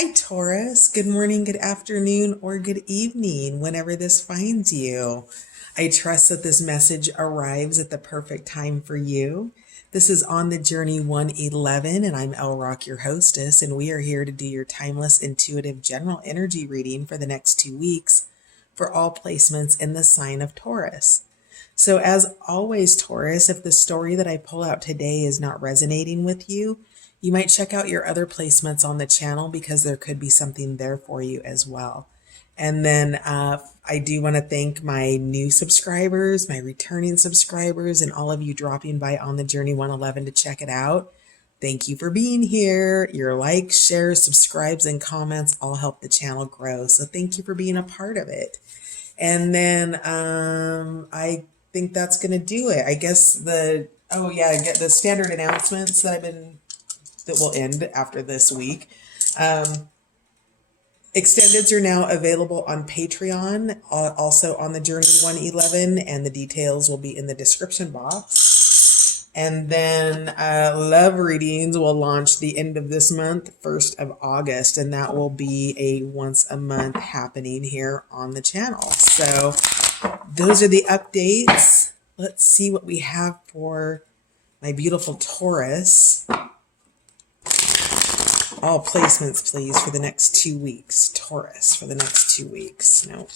Hi, Taurus. Good morning, good afternoon, or good evening, whenever this finds you. I trust that this message arrives at the perfect time for you. This is On the Journey 111, and I'm El Rock, your hostess, and we are here to do your timeless, intuitive, general energy reading for the next 2 weeks for all placements in the sign of Taurus. So, as always, Taurus, if the story that I pull out today is not resonating with you, you might check out your other placements on the channel because there could be something there for you as well. And then I do want to thank my new subscribers, my returning subscribers, and all of you dropping by On the Journey 111 to check it out. Thank you for being here. Your likes, shares, subscribes, and comments all help the channel grow. So thank you for being a part of it. And then I think that's going to do it. I guess I get the standard announcements that will end after this week. Extendeds are now available on Patreon, also on the Journey 111, and the details will be in the description box. And then love readings will launch the end of this month, 1st of August, and that will be a once a month happening here on the channel. So those are the updates. Let's see what we have for my beautiful Taurus. All placements, please, for the next 2 weeks. Taurus, for the next 2 weeks. Nope.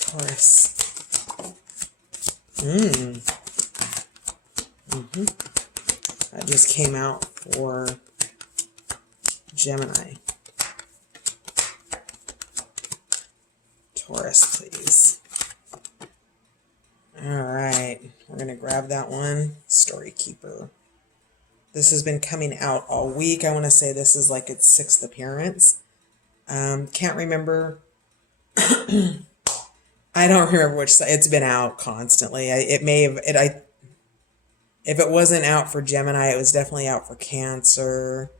Taurus. That just came out for Gemini. Taurus, please. All right, we're going to grab that one. Story Keeper. This has been coming out all week. I want to say this is like its 6th appearance. Can't remember. I don't remember which side. It's been out constantly. If it wasn't out for Gemini, it was definitely out for Cancer.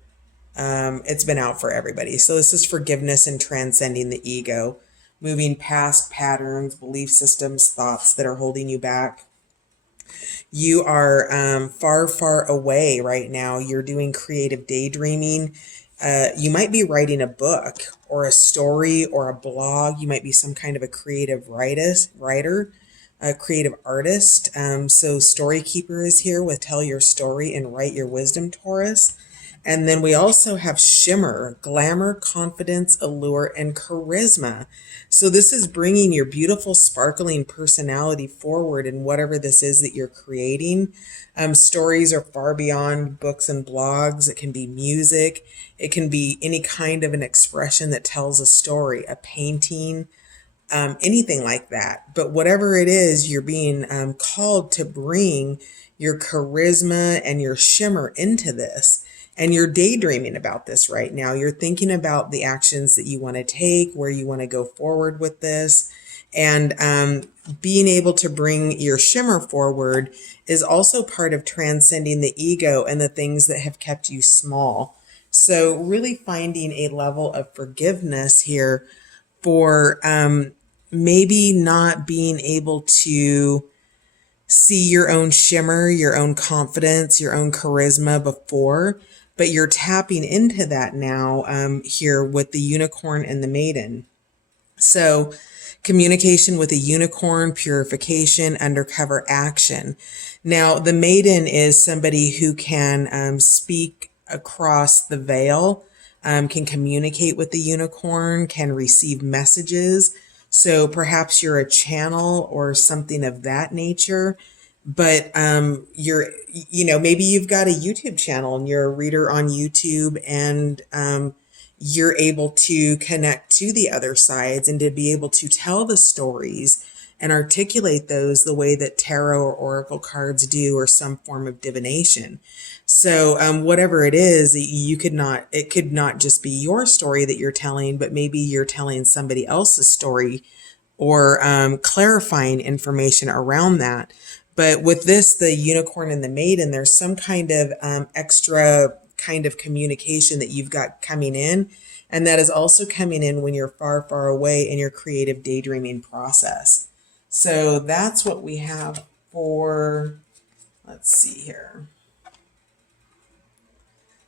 It's been out for everybody. So this is forgiveness and transcending the ego, moving past patterns, belief systems, thoughts that are holding you back. You are far, far away right now. You're doing creative daydreaming. You might be writing a book or a story or a blog. You might be some kind of a creative writer, a creative artist. So Story Keeper is here with Tell Your Story and Write Your Wisdom, Taurus. And then we also have Shimmer, Glamour, Confidence, Allure, and Charisma. So this is bringing your beautiful, sparkling personality forward in whatever this is that you're creating. Stories are far beyond books and blogs. It can be music. It can be any kind of an expression that tells a story, a painting, anything like that. But whatever it is, you're being called to bring your charisma and your shimmer into this. And you're daydreaming about this right now. You're thinking about the actions that you want to take, where you want to go forward with this. And being able to bring your shimmer forward is also part of transcending the ego and the things that have kept you small. So really finding a level of forgiveness here for maybe not being able to see your own shimmer, your own confidence, your own charisma before, but you're tapping into that now here with the unicorn and the maiden. So communication with a unicorn, purification, undercover action. Now, the maiden is somebody who can speak across the veil, can communicate with the unicorn, can receive messages. So perhaps you're a channel or something of that nature. But maybe you've got a YouTube channel and you're a reader on YouTube, and you're able to connect to the other sides and to be able to tell the stories and articulate those the way that tarot or oracle cards do, or some form of divination. So whatever it is, it could not just be your story that you're telling, but maybe you're telling somebody else's story or clarifying information around that. But with this, the unicorn and the maiden, there's some kind of extra kind of communication that you've got coming in. And that is also coming in when you're far, far away in your creative daydreaming process. So that's what we have for, let's see here.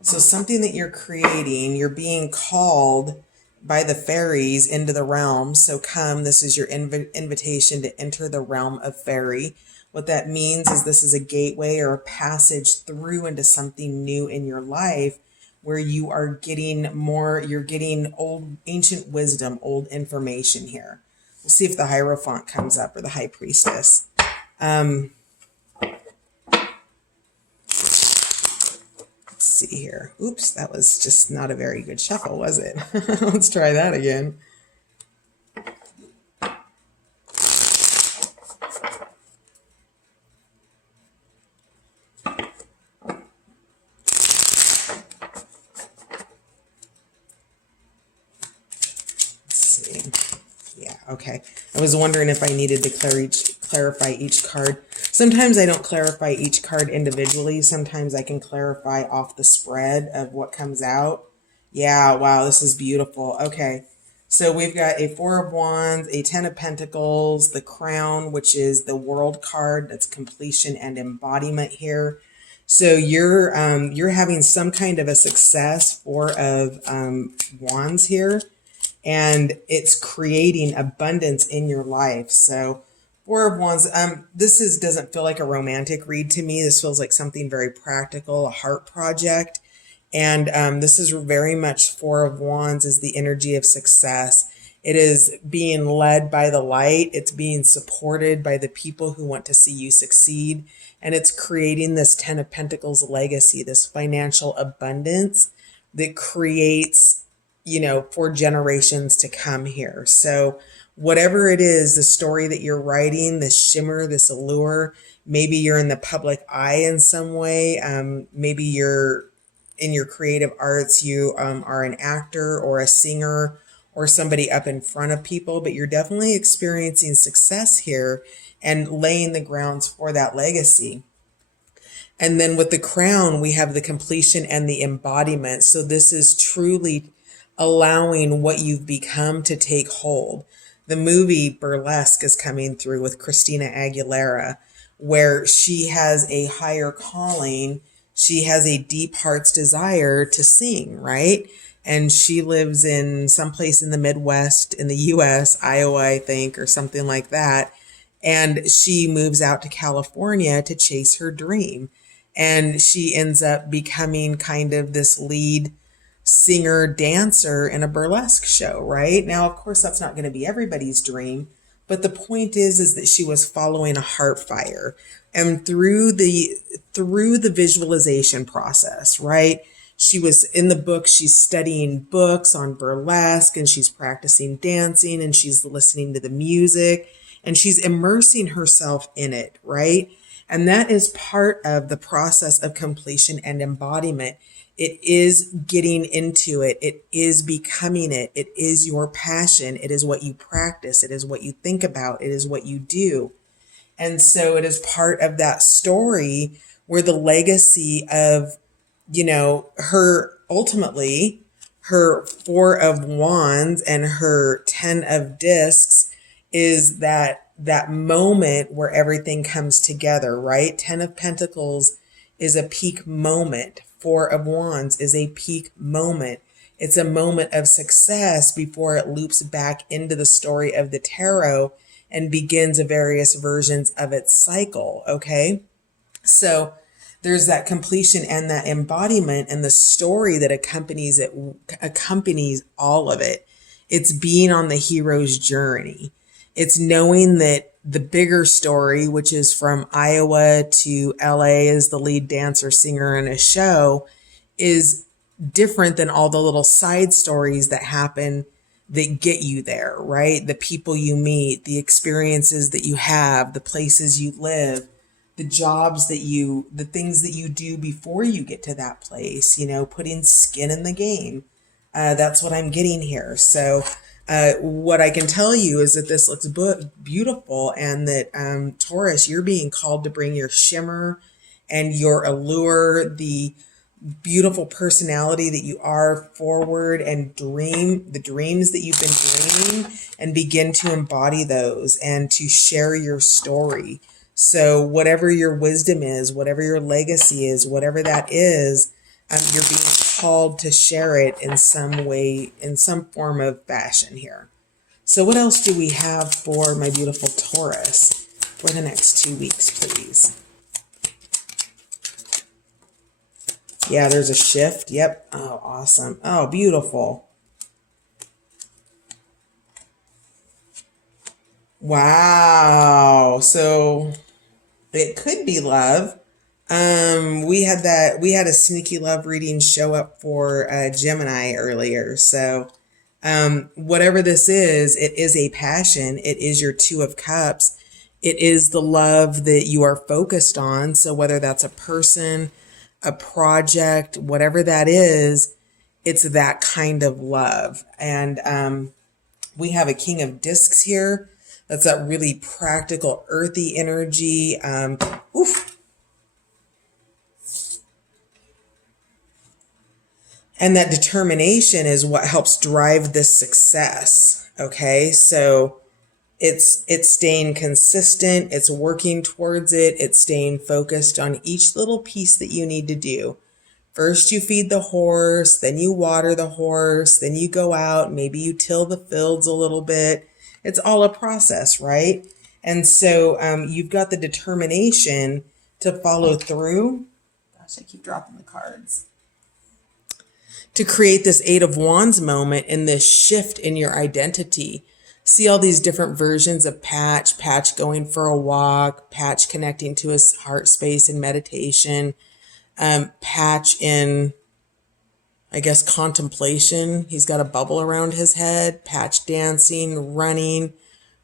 So something that you're creating, you're being called by the fairies into the realm. So come, this is your invitation to enter the realm of fairy. What that means is this is a gateway or a passage through into something new in your life where you are getting more, you're getting old, ancient wisdom, old information here. We'll see if the Hierophant comes up or the High Priestess. See here. Oops, that was just not a very good shuffle, was it? Let's try that again. Let's see. Yeah, okay. I was wondering if I needed to clarify each card. Sometimes I don't clarify each card individually. Sometimes I can clarify off the spread of what comes out. Yeah, wow, this is beautiful. Okay, so we've got a Four of Wands, a Ten of Pentacles, the Crown, which is the World card. That's completion and embodiment here. So you're having some kind of a success, Four of Wands here, and it's creating abundance in your life. So Four of Wands, this doesn't feel like a romantic read to me. This feels like something very practical, a heart project. And this is very much Four of Wands is the energy of success. It is being led by the light. It's being supported by the people who want to see you succeed. And it's creating this Ten of Pentacles legacy, this financial abundance that creates, for generations to come here. So whatever it is, the story that you're writing, this shimmer, this allure, maybe you're in the public eye in some way. Maybe you're in your creative arts, you are an actor or a singer or somebody up in front of people, but you're definitely experiencing success here and laying the grounds for that legacy. And then with the Crown, we have the completion and the embodiment. So this is truly allowing what you've become to take hold. The movie Burlesque is coming through with Christina Aguilera, where she has a higher calling. She has a deep heart's desire to sing, right? And she lives in someplace in the Midwest in the US, Iowa, I think, or something like that. And she moves out to California to chase her dream. And she ends up becoming kind of this lead singer dancer in a burlesque show, right? Now, of course, that's not going to be everybody's dream, but the point is that she was following a heart fire. And through the visualization process, right? She was in the book, she's studying books on burlesque and she's practicing dancing and she's listening to the music and she's immersing herself in it, right? And that is part of the process of completion and embodiment. It is getting into it. It is becoming it. It is your passion. It is what you practice. It is what you think about. It is what you do. And so it is part of that story where the legacy of, her ultimately, her Four of Wands and her 10 of Discs is that moment where everything comes together, right? 10 of Pentacles is a peak moment. Four of Wands is a peak moment. It's a moment of success before it loops back into the story of the tarot and begins various versions of its cycle, okay? So there's that completion and that embodiment and the story that accompanies all of it. It's being on the hero's journey. It's knowing that the bigger story, which is from Iowa to LA as the lead dancer singer in a show, is different than all the little side stories that happen that get you there, right? The people you meet, the experiences that you have, the places you live, the jobs the things that you do before you get to that place, putting skin in the game. That's what I'm getting here. So What I can tell you is that this looks beautiful, and that Taurus, you're being called to bring your shimmer and your allure, the beautiful personality that you are forward, and dream the dreams that you've been dreaming, and begin to embody those and to share your story. So whatever your wisdom is, whatever your legacy is, whatever that is, you're being called to share it in some way, in some form of fashion here. So what else do we have for my beautiful Taurus for the next 2 weeks, please? Yeah, there's a shift. Yep. Oh, awesome. Oh, beautiful. Wow. So it could be love. We had a sneaky love reading show up for Gemini earlier. So whatever this is, it is a passion. It is your Two of Cups. It is the love that you are focused on. So whether that's a person, a project, whatever that is, it's that kind of love. And we have a King of Discs here. That's that really practical, earthy energy. Oof. And that determination is what helps drive this success. Okay, so it's staying consistent, it's working towards it, it's staying focused on each little piece that you need to do. First you feed the horse, then you water the horse, then you go out, maybe you till the fields a little bit. It's all a process, right? And so you've got the determination to follow through. Gosh, I keep dropping the cards. To create this Eight of Wands moment and this shift in your identity. See all these different versions of Patch, Patch going for a walk, Patch connecting to his heart space in meditation, Patch in, I guess, contemplation. He's got a bubble around his head, Patch dancing, running,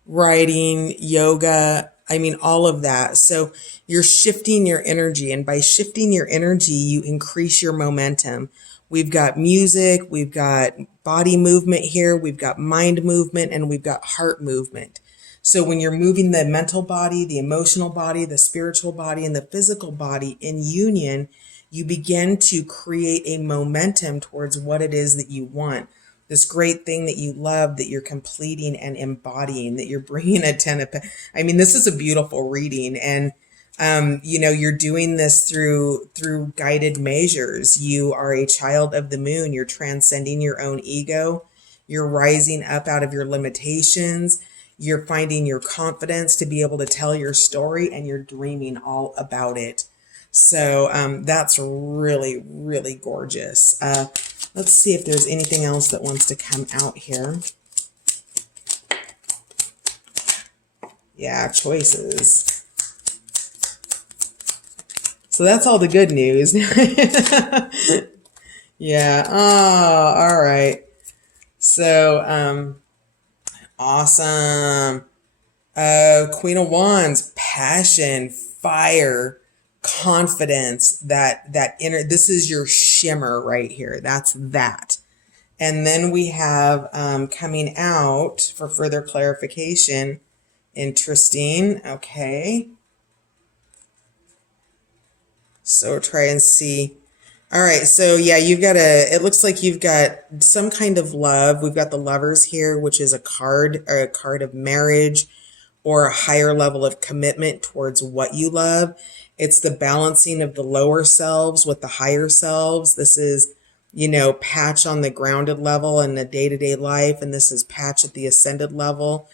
writing, yoga. I mean, all of that. So you're shifting your energy, and by shifting your energy, you increase your momentum. We've got music, we've got body movement here, we've got mind movement, and we've got heart movement. So when you're moving the mental body, the emotional body, the spiritual body, and the physical body in union, you begin to create a momentum towards what it is that you want. This great thing that you love, that you're completing and embodying, that you're bringing a 10 of, I mean, this is a beautiful reading. And you're doing this through guided measures. You are a child of the moon. You're transcending your own ego. You're rising up out of your limitations. You're finding your confidence to be able to tell your story, and you're dreaming all about it. So that's really, really gorgeous. Let's see if there's anything else that wants to come out here. Yeah, choices. So that's all the good news. Yeah. Oh, all right. So, awesome. Queen of Wands, passion, fire, confidence, that inner, this is your shimmer right here. That's that. And then we have, coming out for further clarification. Interesting. Okay. So try and see. All right. So yeah, it looks like you've got some kind of love. We've got the Lovers here, which is a card of marriage or a higher level of commitment towards what you love. It's the balancing of the lower selves with the higher selves. This is, Patch on the grounded level in the day-to-day life. And this is Patch at the ascended level.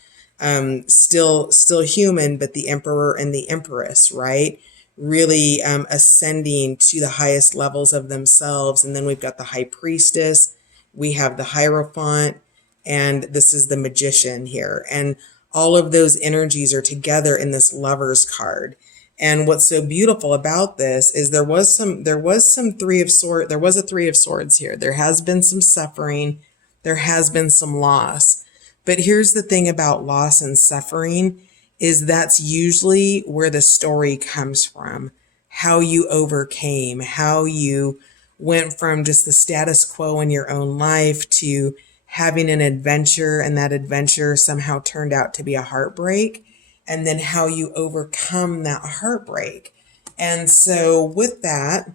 Still human, but the Emperor and the Empress, right? Really ascending to the highest levels of themselves. And then we've got the High Priestess, we have the Hierophant, and this is the Magician here. And all of those energies are together in this Lovers card. And what's so beautiful about this is there was a Three of Swords here. There has been some suffering, there has been some loss. But here's the thing about loss and suffering, is that's usually where the story comes from. How you overcame, how you went from just the status quo in your own life to having an adventure, and that adventure somehow turned out to be a heartbreak, and then how you overcome that heartbreak. And so with that,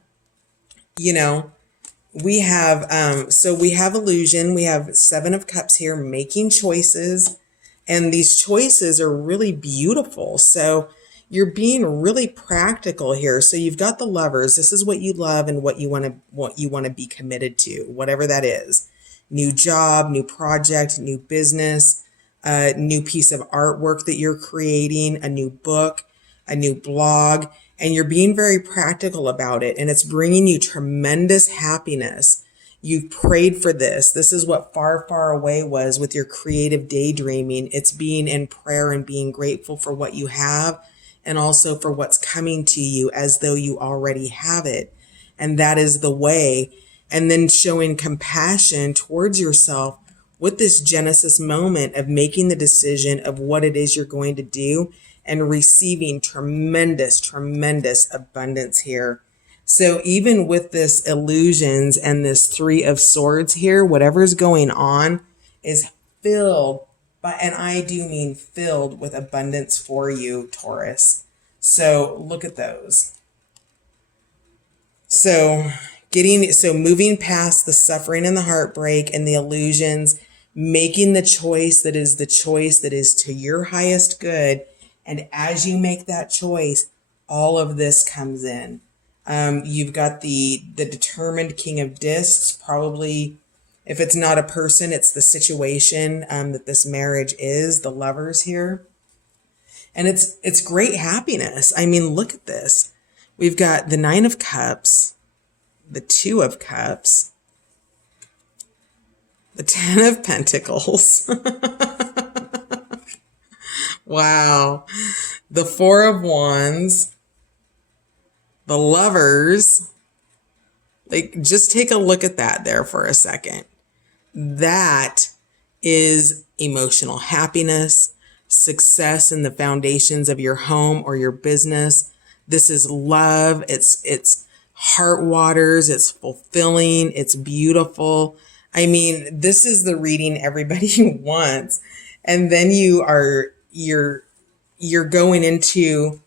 you know, we have we have illusion, we have Seven of Cups here, making choices, and these choices are really beautiful. So you're being really practical here. So you've got the Lovers. This is what you love and what you want to be committed to, whatever that is. New job, new project, new business, a new piece of artwork that you're creating, a new book, a new blog, and you're being very practical about it, and it's bringing you tremendous happiness. You've prayed for this. This is what Far, Far Away was with your creative daydreaming. It's being in prayer and being grateful for what you have, and also for what's coming to you as though you already have it. And that is the way. And then showing compassion towards yourself with this Genesis moment of making the decision of what it is you're going to do, and receiving tremendous, tremendous abundance here. So even with this illusions and this Three of Swords here, whatever's going on is filled by, and I do mean filled with abundance for you, Taurus. So look at those. So moving past the suffering and the heartbreak and the illusions, making the choice that is to your highest good. And as you make that choice, all of this comes in. You've got the determined King of Discs. Probably, if it's not a person, it's the situation that this marriage is, the Lovers here. And it's great happiness. I mean, look at this. We've got the Nine of Cups, the Two of Cups, the Ten of Pentacles. Wow. The Four of Wands, the Lovers. Like, just take a look at that there for a second. That is emotional happiness, success in the foundations of your home or your business. This is love. It's heart waters. It's fulfilling. It's beautiful. I mean, this is the reading everybody wants. And then you're going into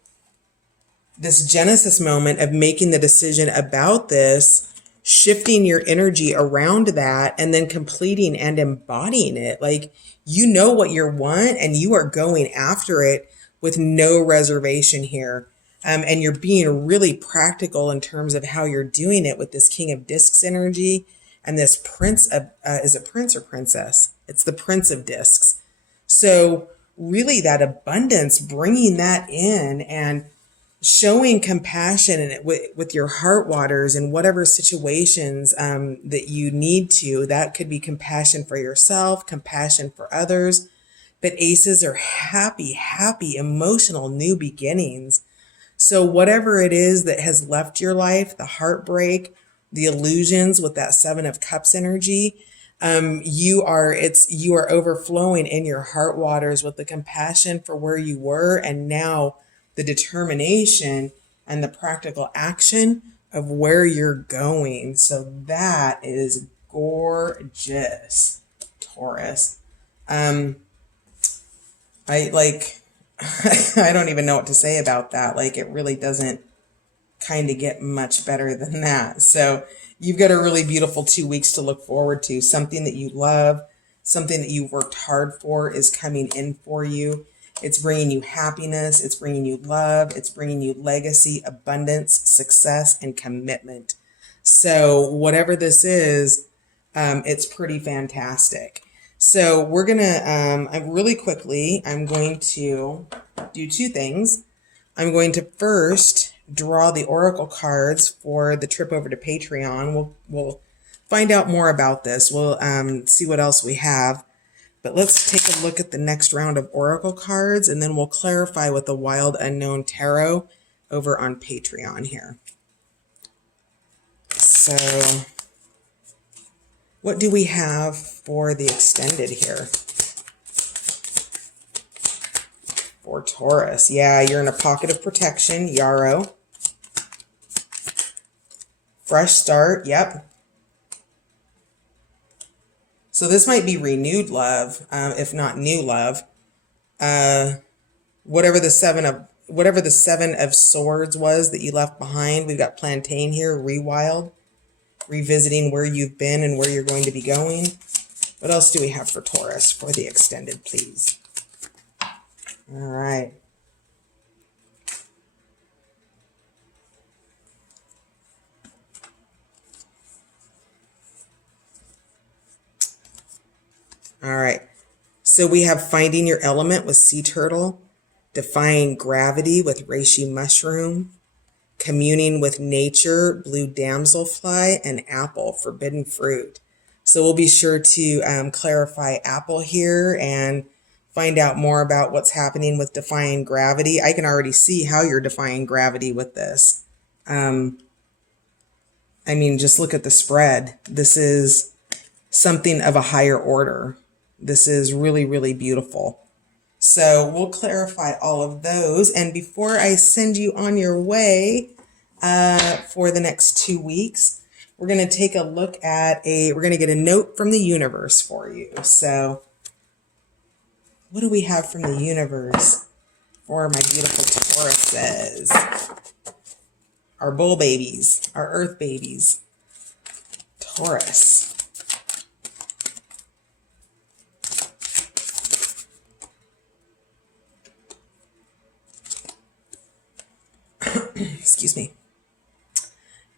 this Genesis moment of making the decision about this, shifting your energy around that, and then completing and embodying it. Like, you know what you want, and you are going after it with no reservation here. And you're being really practical in terms of how you're doing it with this King of Discs energy and this Prince of, is it Prince or Princess? It's the Prince of Discs. So really that abundance, bringing that in and showing compassion with your heart waters in whatever situations that you need to. That could be compassion for yourself, compassion for others. But aces are happy, happy, emotional new beginnings. So whatever it is that has left your life, the heartbreak, the illusions with that Seven of Cups energy, you are overflowing in your heart waters with the compassion for where you were, and now the determination and the practical action of where you're going. So that is gorgeous, Taurus. I I don't even know what to say about that. Like, it really doesn't kind of get much better than that. So you've got a really beautiful 2 weeks to look forward to. Something that you love, something that you worked hard for is coming in for you. It's bringing you happiness. It's bringing you love. It's bringing you legacy, abundance, success, and commitment. So whatever this is, it's pretty fantastic. So we're going to, really quickly, I'm going to do two things. I'm going to first draw the oracle cards for the trip over to Patreon. We'll find out more about this. We'll see what else we have. But let's take a look at the next round of oracle cards, and then we'll clarify with the Wild Unknown Tarot over on Patreon here. So what do we have for the extended here? For Taurus. Yeah, you're in a pocket of protection, Yarrow. Fresh start, yep. So this might be renewed love, if not new love. Uh, whatever the seven of swords was that you left behind. We've got plantain here, rewild, revisiting where you've been and where you're going to be going. What else do we have for Taurus for the extended, please? All right. All right. So we have finding your element with sea turtle, defying gravity with reishi mushroom, communing with nature, blue damselfly, and apple, forbidden fruit. So we'll be sure to clarify apple here and find out more about what's happening with defying gravity. I can already see how you're defying gravity with this. I mean, just look at the spread. This is something of a higher order. This is really, really beautiful. So we'll clarify all of those. And before I send you on your way for the next 2 weeks, we're going to take a look at we're going to get a note from the universe for you. So what do we have from the universe for my beautiful Tauruses? Our bull babies, our earth babies, Taurus. Excuse me.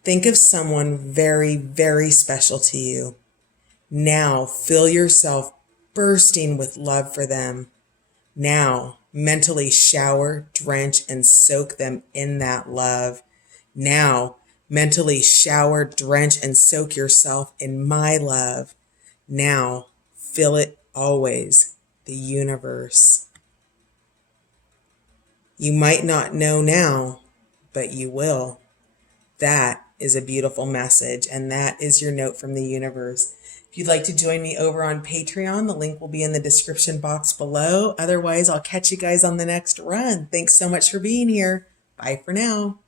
Think of someone very, very special to you. Now feel yourself bursting with love for them. Now mentally shower, drench, and soak them in that love. Now mentally shower, drench, and soak yourself in my love. Now feel it always, the universe. You might not know now, but you will. That is a beautiful message, and that is your note from the universe. If you'd like to join me over on Patreon, the link will be in the description box below. Otherwise, I'll catch you guys on the next run. Thanks so much for being here. Bye for now.